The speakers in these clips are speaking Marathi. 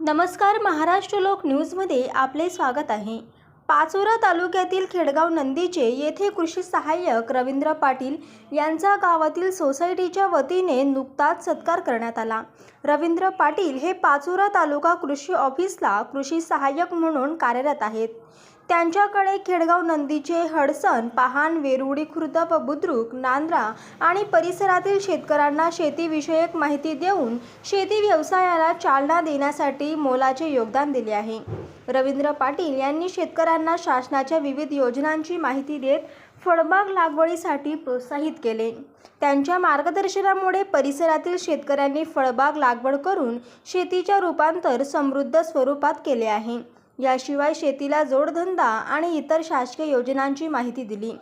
नमस्कार महाराष्ट्र लोक न्यूजमध्ये आपले स्वागत आहे. पाचोरा तालुक्यातील खेडगाव नंदीचे येथे कृषी सहाय्यक रवींद्र पाटील यांचा गावातील सोसायटीच्या वतीने नुकताच सत्कार करण्यात आला. रवींद्र पाटील हे पाचोरा तालुका कृषी ऑफिसला कृषी सहाय्यक म्हणून कार्यरत आहेत. त्यांच्याकडे खेडगाव नंदीचे हडसन पहान वेरुडी खुर्द व बुद्रुक नांद्रा आणि परिसरातील शेतकऱ्यांना शेतीविषयक माहिती देऊन शेती व्यवसायाला चालना देण्यासाठी मोलाचे योगदान दिले आहे. रवींद्र पाटील यांनी शेतकऱ्यांना शासनाच्या विविध योजनांची माहिती देत फळबाग लागवडीसाठी प्रोत्साहित केले. त्यांच्या मार्गदर्शनामुळे परिसरातील शेतकऱ्यांनी फळबाग लागवड करून शेतीच्या रूपांतर समृद्ध स्वरूपात केले आहे. याशिवाय शेतीला जोडधंदा आणि इतर शासकीय योजनांची माहिती दिली.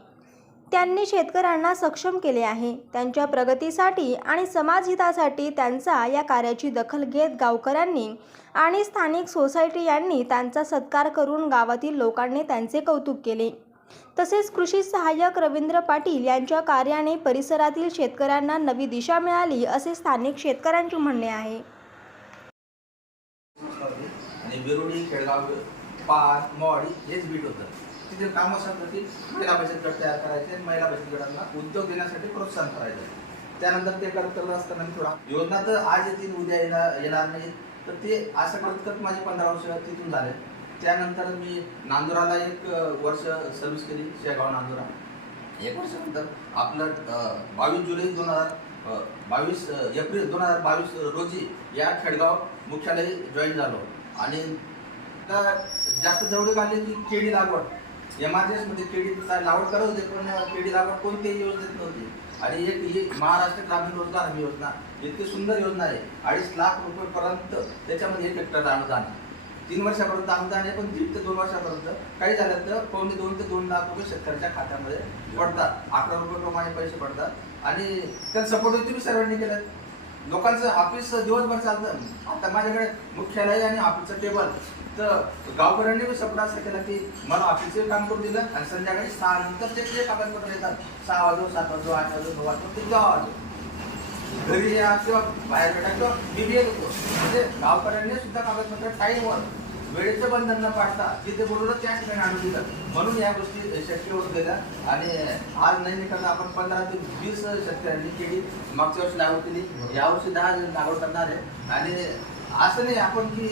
त्यांनी शेतकऱ्यांना सक्षम केले आहे. त्यांच्या प्रगतीसाठी आणि समाजहितासाठी त्यांचा या कार्याची दखल घेत गावकऱ्यांनी आणि स्थानिक सोसायटी यांनी त्यांचा सत्कार करून गावातील लोकांनी त्यांचे कौतुक केले. तसेच कृषी सहाय्यक रवींद्र पाटील यांच्या कार्याने परिसरातील शेतकऱ्यांना नवी दिशा मिळाली असे स्थानिक शेतकऱ्यांचे म्हणणे आहे. बिरोली खेळगाव पार मोवाडी हेच बीट होतं. तिथे काम असं होतं की महिला बचत गट तयार करायचे आणि महिला बचत गटांना उद्योग देण्यासाठी प्रोत्साहन करायचं. त्यानंतर ते करत करत असताना मी थोडा योजना तर आज येतील उद्या येणार येणार नाही तर ते असं करत करत माझे पंधरा वर्ष तिथून झाले. त्यानंतर मी नांदुराला एक वर्ष सर्व्हिस केली शेगाव नांदुरा. एक वर्षानंतर आपलं बावीस जुलै दोन हजार बावीस एप्रिल दोन हजार बावीस रोजी या खेडगाव मुख्यालय जॉईन झालो. आणि तर जास्त जवळ आले की केळी लागवड. एम आरमध्ये केळी लागवड करत होते पण केळी लागवड कोणत्याही योजनेत नव्हती. आणि एक ही महाराष्ट्र ग्रामीण रोजगार हमी योजना इतकी सुंदर योजना आहे. अडीच लाख रुपयेपर्यंत त्याच्यामध्ये एक हेक्टर अनुदान आहे. तीन वर्षापर्यंत अनुदान आहे पण दीड ते दोन वर्षापर्यंत काही झालं तर पावणे दोन ते दोन लाख रुपये शेतकऱ्याच्या खात्यामध्ये पडतात. अकरा रुपये प्रमाणे पैसे पडतात. आणि त्यात सपोर्ट तुम्ही सर्वांनी केलं लोकांचं ऑफिस दिवसभर चालतं. आता माझ्याकडे मुख्यालय आणि ऑफिसचं टेबल तर गावकऱ्यांनी बी सपोर्ट असं केला की मला ऑफिसचं काम करून दिलं आणि संध्याकाळी सहा नंतर ते जे कागदपत्र येतात. सहा वाजो सात वाजो आठ वाजो नऊ वाजो ते दहा वाजो घरी या किंवा बाहेर भेटा किंवा बीबीए लोक म्हणजे गावकऱ्यांनी सुद्धा कागदपत्र टाईमवर वेळेचं बंधन न पाडता जिथे बोलवलं त्याच ठिकाणी आणून दिलं. म्हणून या गोष्टी शक्य होत गेल्या. आणि आज नाही निघाला आपण पंधरा ते वीस शेतकऱ्यांनी केली मागच्या वर्षी लागवड केली. यावर्षी दहा जण लागवड करणार आहे. आणि असं नाही आपण की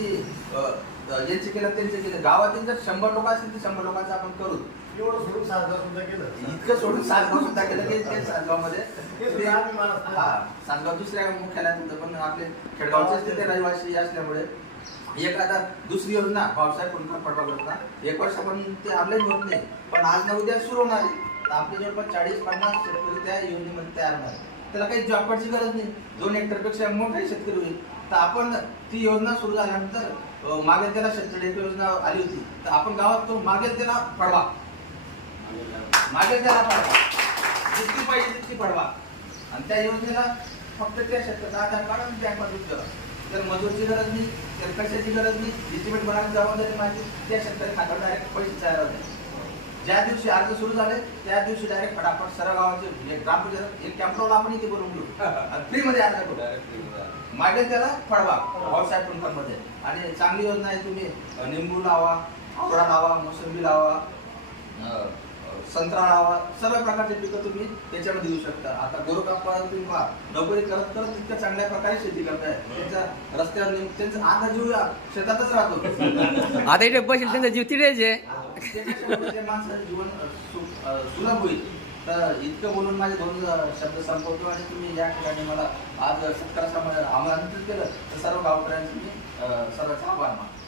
यांचे केलं त्यांचे केलं. गावातील जर शंभर लोक असतील तर शंभर लोकांचं आपण करू. एवढं सोडून साजरा सुद्धा केलं. इतकं सोडून सातगाव सुद्धा केलं की ते ते. हा दुसऱ्या मुख्यालयात होतं पण आपले खेडगावचेच तिथे रहिवासी असल्यामुळे एक आता दुसरी योजना पावसाळ्यात कोणता पडवा योजना एक वर्ष आपण ते आपल्याच होत नाही पण आज ना उद्या सुरू होणार आहे. तर आपले जवळपास चाळीस पन्नास शेतकरी त्या योजनेमध्ये तयार होणार त्याला काही जॉब गरज नाही. दोन हेक्टरपेक्षा मोठाही शेतकरी होईल. तर आपण ती योजना सुरू झाल्यानंतर मागे मागेल त्याला शेतकरी योजना आली होती. तर आपण गावात तो मागेल त्याला पडवा. मागेल त्याला पडवा. जितकी पाहिजे तितकी पडवा. आणि त्या योजनेला फक्त त्या शेतकऱ्याचा आधार कार्ड आणि बँक करा तर मजूरची गरज नाही. कशाची गरज नाही. एस्टिमेट जबाबदारी माझी त्या शेतकरी खात्यावर डायरेक्ट पैसे तयार होते ज्या दिवशी अर्ज सुरू झाले त्या दिवशी डायरेक्ट फटाफट सर्व गावाचे म्हणजे ग्रामपंचायत एक कॅम्प आपण इथे बोलून घेऊ. आणि फ्रीमध्ये अर्ज करू. मागेल त्याला फळवा पावसाळ्यात कुंपणमध्ये आणि चांगली योजना आहे तुम्ही. निंबू लावा आवळा लावा मोसंबी लावा. अ, संत्रा लावा सर्व प्रकारचे पिकं तुम्ही त्याच्यामध्ये घेऊ शकता. आता गोरकाप्पा तुम्ही पहा नोकरी करत करत इतक्या चांगल्या प्रकारे शेती करताय. त्यांचा रस्त्यावर नेम- त्यांचा अर्धा जीव या शेतातच राहतो. आता इथे बसेल त्यांचा जीव तिथेच आहे. माणसाचं जीवन अ, सु- अ, सुलभ होईल. तर इतकं बोलून माझे दोन अ, शब्द संपवतो आणि तुम्ही या ठिकाणी मला आज सत्कार आम्हाला आमंत्रित केलं. तर सर्व गावकऱ्यांचं मी अ, सर्वांचा आभार मानतो.